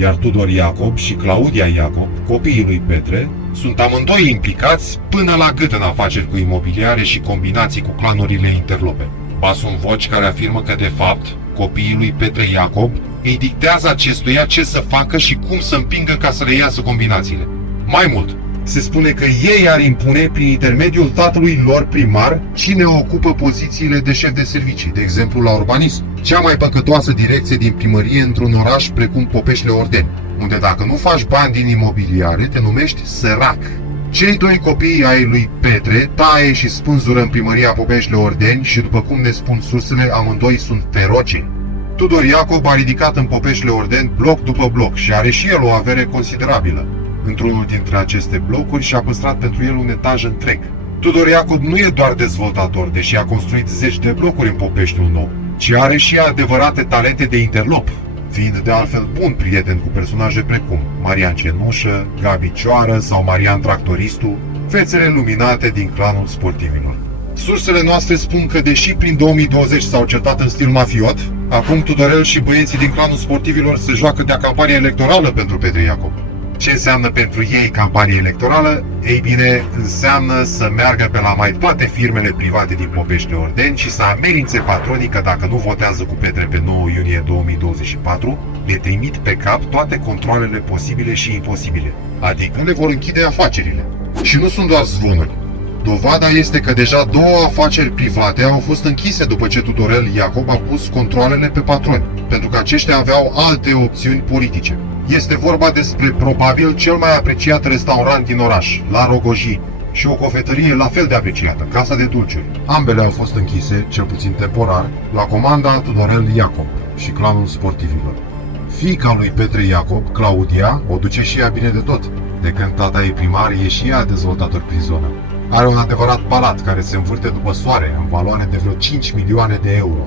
iar Tudor Iacob și Claudia Iacob, copiii lui Petre, sunt amândoi implicați până la gât în afaceri cu imobiliare și combinații cu clanurile interlope. Ba sunt voci care afirmă că, de fapt, copiii lui Petre Iacob îi dictează acestuia ce să facă și cum să împingă ca să le iasă combinațiile. Mai mult, se spune că ei ar impune, prin intermediul tatălui lor primar, cine ocupă pozițiile de șef de servicii, de exemplu la urbanism, cea mai păcătoasă direcție din primărie într-un oraș precum Popeșle-Ordeni, unde dacă nu faci bani din imobiliare, te numești sărac. Cei doi copii ai lui Petre taie și spânzură în primăria Popeșle-Ordeni și, după cum ne spun sursele, amândoi sunt feroce. Tudor Iacob a ridicat în Popeșle-Ordeni bloc după bloc și are și el o avere considerabilă. Într-unul dintre aceste blocuri și-a păstrat pentru el un etaj întreg. Tudor Iacob nu e doar dezvoltator, deși a construit zeci de blocuri în Popeștiul Nou, ci are și adevărate talente de interlop, fiind de altfel bun prieten cu personaje precum Marian Cenușă, Gabi Cioară sau Marian Tractoristu, fețele luminate din clanul sportivilor. Sursele noastre spun că, deși prin 2020 s-au certat în stil mafiot, acum Tudorel și băieții din clanul sportivilor se joacă de-a campanie electorală pentru Petre Iacob. Ce înseamnă pentru ei campanie electorală? Ei bine, înseamnă să meargă pe la mai toate firmele private din Popeșle-Ordeni și să amenințe patronii că dacă nu votează cu Petre pe 9 iunie 2024, le trimit pe cap toate controalele posibile și imposibile, adică le vor închide afacerile. Și nu sunt doar zvonuri. Dovada este că deja două afaceri private au fost închise după ce Tudorel Iacob a pus controalele pe patroni, pentru că aceștia aveau alte opțiuni politice. Este vorba despre probabil cel mai apreciat restaurant din oraș, La Rogoji, și o cofetărie la fel de apreciată, Casa de Dulciuri. Ambele au fost închise, cel puțin temporar, la comanda Tudorel Iacob și clanul sportivilor. Fiica lui Petre Iacob, Claudia, o duce și ea bine de tot. De când tata ei primar, e și ea dezvoltator prin zonă. Are un adevărat palat care se învârte după soare, în valoare de vreo 5 milioane de euro.